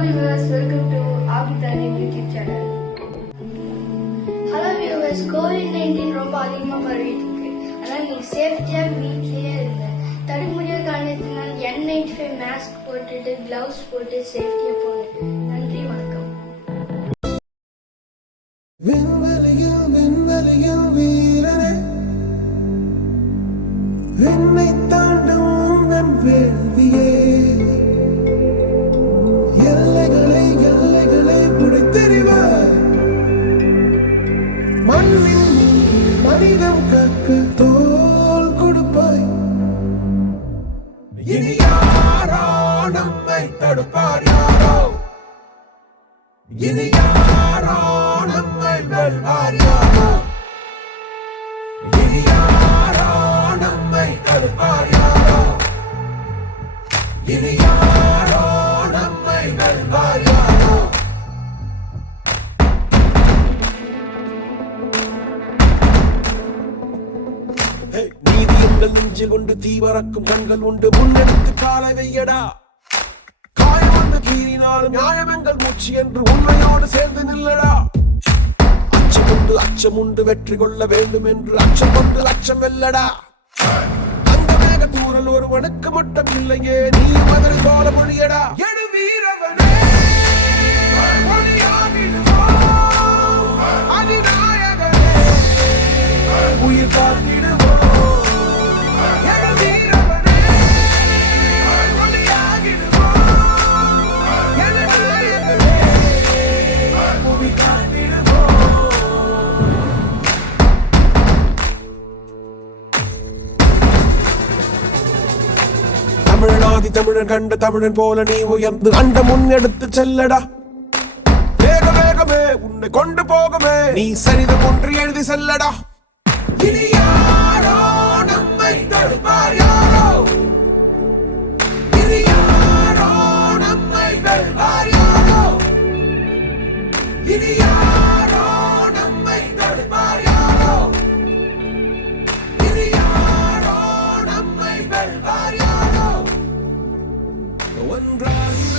viewers, welcome to Abhidani YouTube channel. Hello viewers, COVID-19 ரொம்ப அதிகமாக பரவிட்டு இருக்கு. ஆனால் நீ சேஃப்டியா வீட்லயே இருங்க. தடுமுடிய காரணத்தினால் N95 மாஸ்க் போட்டுட்டு கிளவுஸ் போட்டு சேஃப்டியா போங்க. நன்றி, வணக்கம். வீரனே என்னை தாண்டும் என் வேள்வியே எல்லைகளை புடைத்தெறிவாய் மண்ணில் மனிதம் காக்க தோல் கொடுப்பாய் இனி யாரோ நம்மை தடுப்பார் யாரோ இனி யாரோ நம்மை வெல்வார் யாரோ இனி யாரோ நம்மை தடுப்பார் யாரோ இனி யாரோ நம்மை வெல்வார் யாரோ நீதி எங்கள் நெஞ்சில் கொண்டு தீவரக்கும் கண்கள் உண்டு முன்னெடுத்து காலை வையடா காயம் வந்து கீறினாலும் நியாயம் எங்கள் மூச்சு என்று உண்மையோடு சேர்ந்து நில்லடா அச்சம் உண்டு வெற்றி கொள்ள வேண்டும் என்று அச்சம் கொண்டு அச்சம் வெல்லடா அந்த மேக தூரல் ஒருவனுக்கு மட்டும் இல்லையே நீ மதுரை போல மொழியடா எடு வீரவனே அதிநாயகனே உயிர் காத்திடுவோம் தமிழனாதி தமிழன் கண்ட தமிழன் போல நீ உயர்ந்து அண்ட முன்னெடுத்து செல்லடா வேகமே உன்னை கொண்டு போகமே நீ சரிதம் ஒன்று எழுதி செல்லடா இனி யாரோ நம்மை தடுப்பார் யாரோ இனி யாரோ நம்மை வெல்வார் யாரோ இனி யாரோ நம்மை தடுப்பார் யாரோ இனி யாரோ நம்மை வெல்வார் யாரோ ஒன்றாக